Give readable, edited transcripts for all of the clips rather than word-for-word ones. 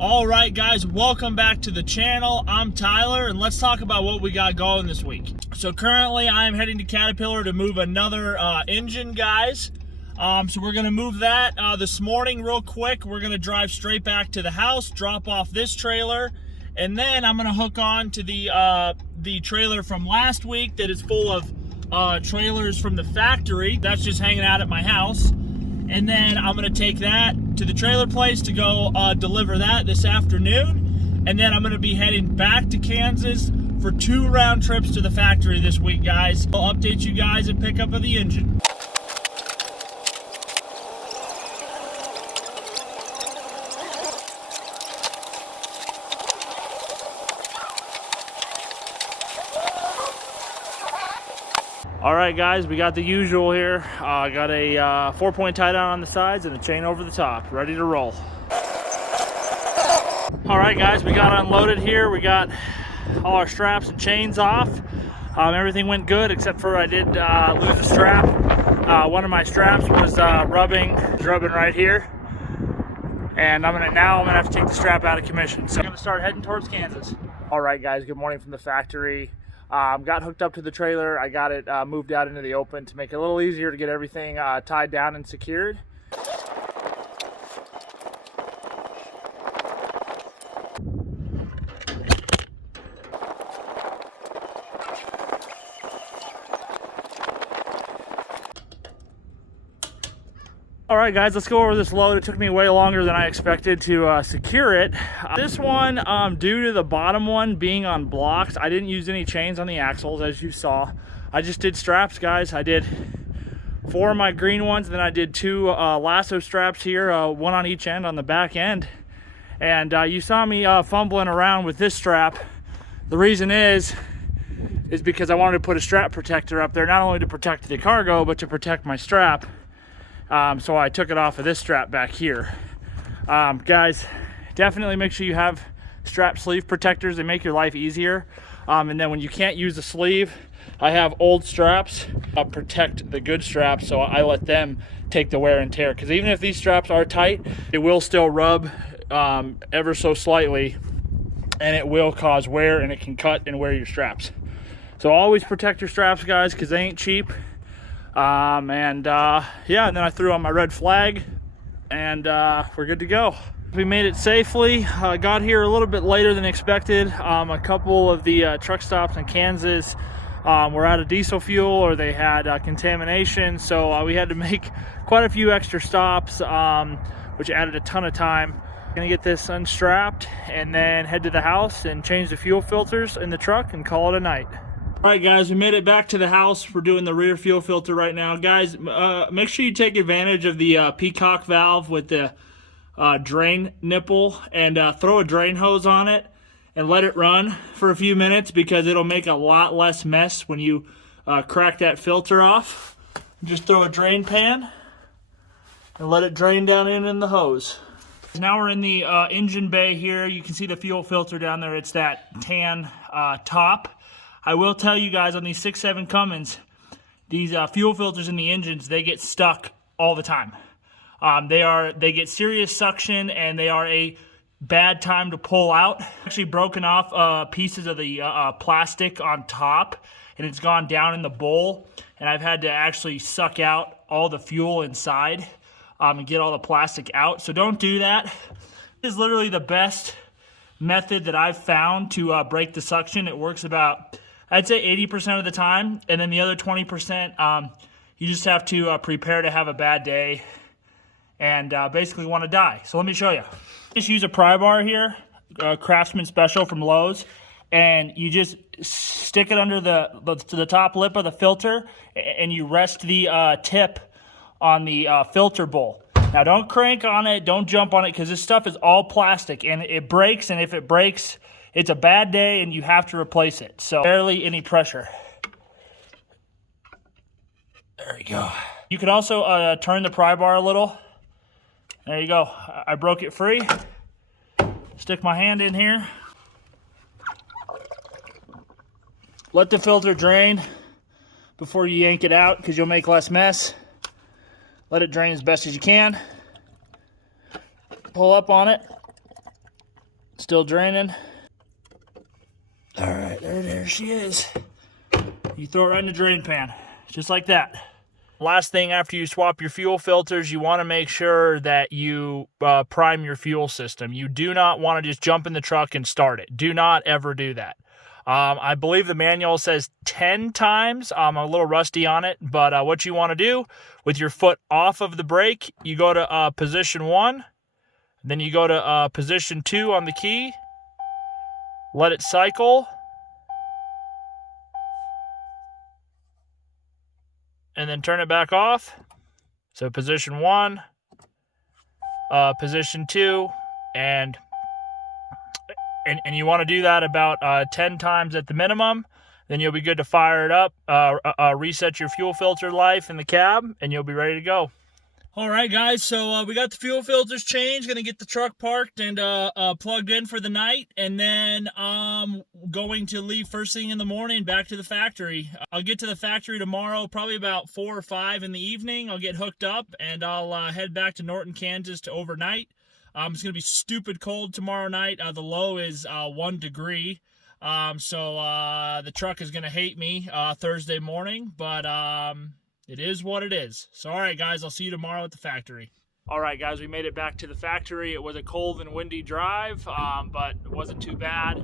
All right, guys, welcome back to the channel. I'm Tyler, and let's talk about what we got going this week. So currently, I'm heading to Caterpillar to move another engine, guys. So we're gonna move that this morning real quick. We're gonna drive straight back to the house, drop off this trailer, and then I'm gonna hook on to the trailer from last week that is full of trailers from the factory. That's just hanging out at my house. And then I'm gonna take that to the trailer place to go deliver that this afternoon. And then I'm gonna be heading back to Kansas for 2 round trips to the factory this week, guys. I'll update you guys at pickup of the engine. All right, guys, we got the usual here. I got a 4-point tie down on the sides and a chain over the top, ready to roll. All right, guys, we got unloaded here. We got all our straps and chains off. Everything went good, except for I did lose a strap. One of my straps was rubbing right here. And I'm gonna have to take the strap out of commission. So I'm gonna start heading towards Kansas. All right, guys, good morning from the factory. Got hooked up to the trailer. I got it moved out into the open to make it a little easier to get everything tied down and secured. All right, guys, let's go over this load. It took me way longer than I expected to secure it. This one, due to the bottom one being on blocks, I didn't use any chains on the axles, as you saw. I just did straps, guys. I did 4 of my green ones, then I did 2 lasso straps here, 1 on each end on the back end. And you saw me fumbling around with this strap. The reason is because I wanted to put a strap protector up there, not only to protect the cargo, but to protect my strap. So I took it off of this strap back here. Guys, definitely make sure you have strap sleeve protectors. They make your life easier. And then when you can't use the sleeve, I have old straps protect the good straps, so I let them take the wear and tear. Because even if these straps are tight, it will still rub ever so slightly, and it will cause wear, and it can cut and wear your straps. So always protect your straps, guys, because they ain't cheap. Yeah, and then I threw on my red flag, and we're good to go. We made it safely. Got here a little bit later than expected. A couple of the truck stops in Kansas were out of diesel fuel, or they had contamination, so we had to make quite a few extra stops, which added a ton of time. Gonna get this unstrapped and then head to the house and change the fuel filters in the truck and call it a night. All right, guys, we made it back to the house. We're doing the rear fuel filter right now. Guys, make sure you take advantage of the Peacock valve with the drain nipple and throw a drain hose on it and let it run for a few minutes, because it'll make a lot less mess when you crack that filter off. Just throw a drain pan and let it drain down in the hose. Now we're in the engine bay here. You can see the fuel filter down there. It's that tan top. I will tell you guys, on these 6.7 Cummins, these fuel filters in the engines, they get stuck all the time. They get serious suction, and they are a bad time to pull out. Actually broken off pieces of the plastic on top, and it's gone down in the bowl, and I've had to actually suck out all the fuel inside and get all the plastic out. So don't do that. This is literally the best method that I've found to break the suction. It works about, I'd say, 80% of the time, and then the other 20%, you just have to prepare to have a bad day and basically want to die. So let me show you. Just use a pry bar here, Craftsman Special from Lowe's, and you just stick it under to the top lip of the filter, and you rest the tip on the filter bowl. Now don't crank on it, don't jump on it, because this stuff is all plastic, and it breaks, and if it breaks, it's a bad day and you have to replace it. So barely any pressure. There you go. You can also turn the pry bar a little. There you go. I broke it free. Stick my hand in here. Let the filter drain before you yank it out, because you'll make less mess. Let it drain as best as you can. Pull up on it. Still draining. All right, there she is. You throw it right in the drain pan, just like that. Last thing after you swap your fuel filters, you want to make sure that you prime your fuel system. You do not want to just jump in the truck and start it. Do not ever do that. I believe the manual says 10 times. I'm a little rusty on it, but what you want to do with your foot off of the brake, you go to position 1, then you go to position 2 on the key, let it cycle, and then turn it back off. So position 1, position 2, and you want to do that about 10 times at the minimum. Then you'll be good to fire it up, reset your fuel filter life in the cab, and you'll be ready to go. All right, guys, so we got the fuel filters changed. Going to get the truck parked and plugged in for the night, and then going to leave first thing in the morning back to the factory. I'll get to the factory tomorrow, probably about 4 or 5 in the evening. I'll get hooked up, and I'll head back to Norton, Kansas to overnight. It's going to be stupid cold tomorrow night. The low is 1 degree, so the truck is going to hate me Thursday morning, but it is what it is. So, all right, guys, I'll see you tomorrow at the factory. All right, guys, we made it back to the factory. It was a cold and windy drive, but it wasn't too bad.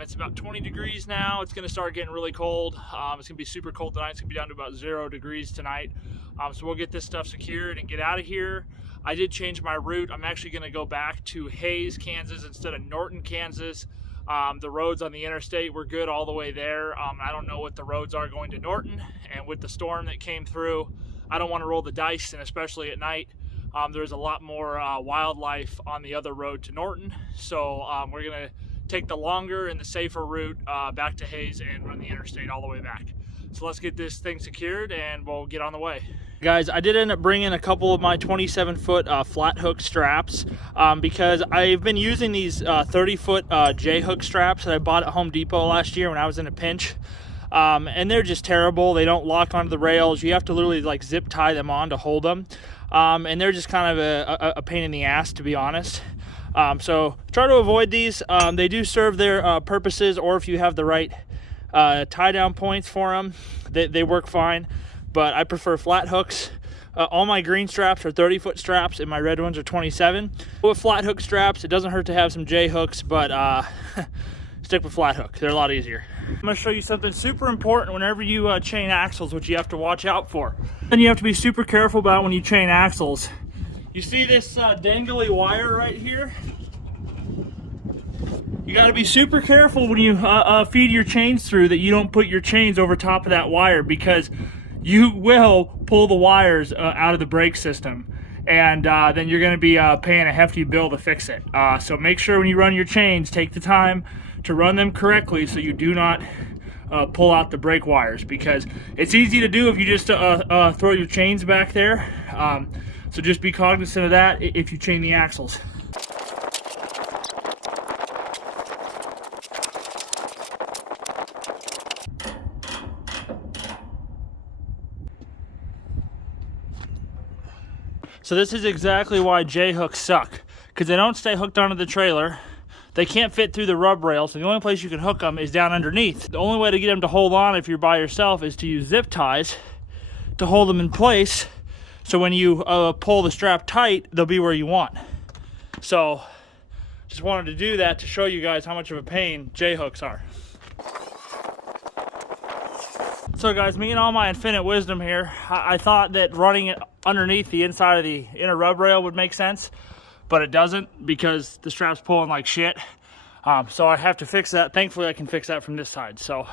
It's about 20 degrees now. It's going to start getting really cold. It's going to be super cold tonight. It's going to be down to about 0 degrees tonight. So we'll get this stuff secured and get out of here. I did change my route. I'm actually going to go back to Hays, Kansas instead of Norton, Kansas. The roads on the interstate were good all the way there. I don't know what the roads are going to Norton, and with the storm that came through, I don't want to roll the dice, and especially at night. There's a lot more wildlife on the other road to Norton, so we're going to take the longer and the safer route back to Hays and run the interstate all the way back. So let's get this thing secured and we'll get on the way. Guys, I did end up bringing a couple of my 27-foot flat hook straps because I've been using these 30-foot J-hook straps that I bought at Home Depot last year when I was in a pinch. And they're just terrible. They don't lock onto the rails. You have to literally like zip tie them on to hold them. And they're just kind of a pain in the ass, to be honest. So try to avoid these. They do serve their purposes, or if you have the right tie down points for them, they work fine. But I prefer flat hooks. All my green straps are 30-foot straps, and my red ones are 27. With flat hook straps, it doesn't hurt to have some J hooks, but stick with flat hooks. They're a lot easier. I'm going to show you something super important whenever you chain axles, which you have to watch out for. And you have to be super careful about when you chain axles. You see this dangly wire right here? You got to be super careful when you feed your chains through that you don't put your chains over top of that wire, because you will pull the wires out of the brake system, and then you're going to be paying a hefty bill to fix it. So make sure when you run your chains, take the time to run them correctly so you do not pull out the brake wires, because it's easy to do if you just throw your chains back there. So just be cognizant of that if you chain the axles. So this is exactly why J-hooks suck, because they don't stay hooked onto the trailer. They can't fit through the rub rail, so the only place you can hook them is down underneath. The only way to get them to hold on if you're by yourself is to use zip ties to hold them in place, so when you pull the strap tight, they'll be where you want. So just wanted to do that to show you guys how much of a pain J-hooks are. So guys, me and all my infinite wisdom here, I thought that running it underneath the inside of the inner rub rail would make sense, but it doesn't, because the strap's pulling like shit. So I have to fix that. Thankfully I can fix that from this side. So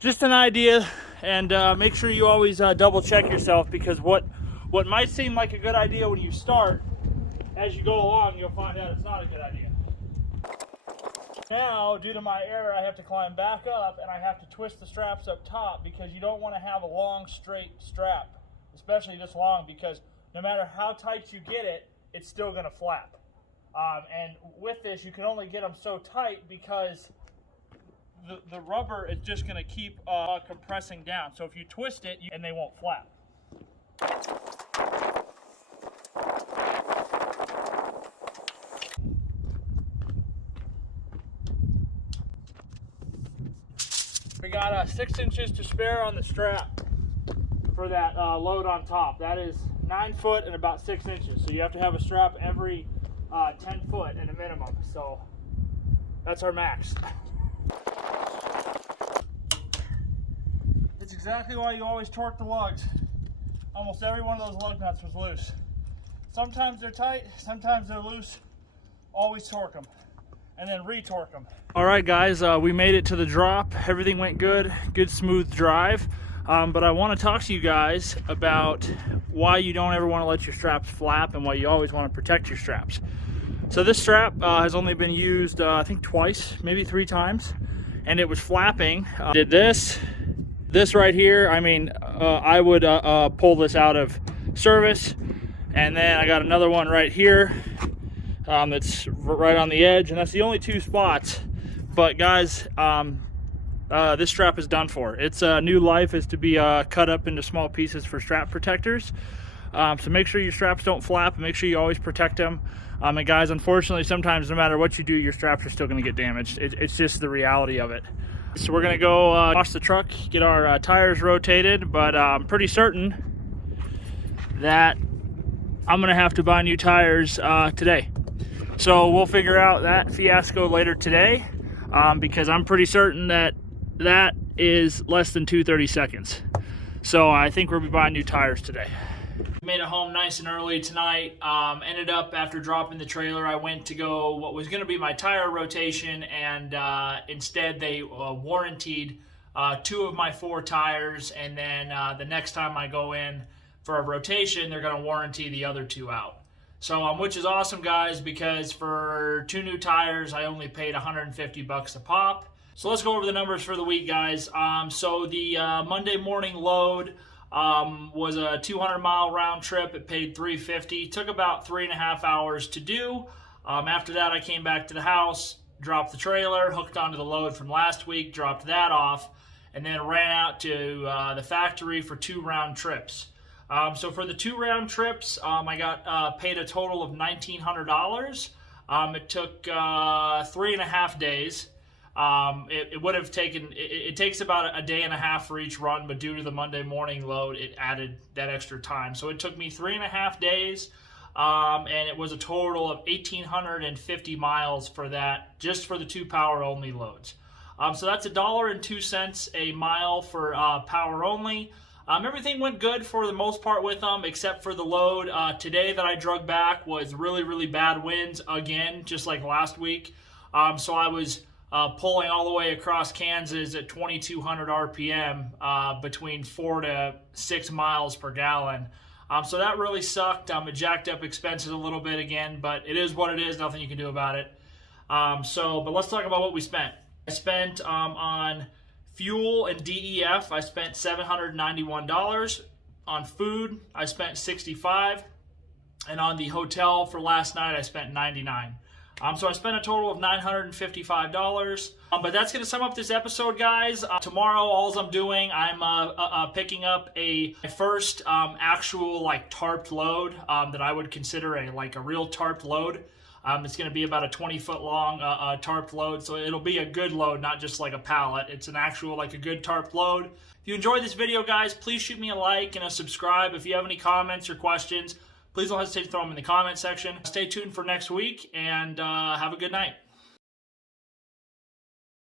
just an idea, and make sure you always double check yourself, because what might seem like a good idea when you start, as you go along you'll find out it's not a good idea. Now, due to my error, I have to climb back up, and I have to twist the straps up top, because you don't want to have a long straight strap, especially this long, because no matter how tight you get it, it's still going to flap. And with this, you can only get them so tight because the rubber is just going to keep compressing down. So if you twist it, and they won't flap. got 6 inches to spare on the strap for that load on top. That is 9 foot and about 6 inches. So you have to have a strap every 10 foot at a minimum. So that's our max. It's exactly why you always torque the lugs. Almost every one of those lug nuts was loose. Sometimes they're tight, sometimes they're loose. Always torque them and then re-torque them. All right, guys, we made it to the drop. Everything went good, good smooth drive. But I want to talk to you guys about why you don't ever want to let your straps flap and why you always want to protect your straps. So this strap has only been used, I think twice, maybe 3 times, and it was flapping. Did this right here. I mean, I would pull this out of service, and then I got another one right here that's right on the edge, and that's the only 2 spots. But guys, this strap is done for. Its new life is to be cut up into small pieces for strap protectors. So make sure your straps don't flap, and make sure you always protect them. And guys, unfortunately, sometimes no matter what you do, your straps are still going to get damaged. It's just the reality of it. So we're going to go wash the truck, get our tires rotated, but I'm pretty certain that I'm going to have to buy new tires today. So we'll figure out that fiasco later today, because I'm pretty certain that that is less than 2:30 seconds. So I think we'll be buying new tires today. Made it home nice and early tonight. Ended up, after dropping the trailer, I went to go what was going to be my tire rotation, and instead they warrantied 2 of my 4 tires, and then the next time I go in for a rotation, they're going to warranty the other 2 out. So, which is awesome, guys, because for 2 new tires, I only paid $150 a pop. So let's go over the numbers for the week, guys. So the Monday morning load was a 200-mile round trip. It paid $350. Took about 3.5 hours to do. After that, I came back to the house, dropped the trailer, hooked onto the load from last week, dropped that off, and then ran out to the factory for 2 round trips. So for the 2 round trips, I got paid a total of $1,900. It took 3.5 days. It would have taken, it takes about a day and a half for each run, but due to the Monday morning load, it added that extra time. So it took me 3.5 days, and it was a total of 1,850 miles for that, just for the 2 power only loads. So that's $1.02 a mile for power only. Everything went good for the most part with them, except for the load. Today that I drug back was really, really bad winds again, just like last week. So I was pulling all the way across Kansas at 2,200 RPM between 4 to 6 miles per gallon. So that really sucked. It jacked up expenses a little bit again, but it is what it is. Nothing you can do about it. But let's talk about what we spent. I spent on fuel and DEF, I spent $791. On food, I spent $65. And on the hotel for last night, I spent $99. So I spent a total of $955. But that's going to sum up this episode, guys. Tomorrow, all I'm doing, I'm picking up my first actual tarped load that I would consider a real tarped load. It's going to be about a 20-foot long tarped load, so it'll be a good load, not just like a pallet. It's an actual, a good tarped load. If you enjoyed this video, guys, please shoot me a like and a subscribe. If you have any comments or questions, please don't hesitate to throw them in the comment section. Stay tuned for next week, and have a good night.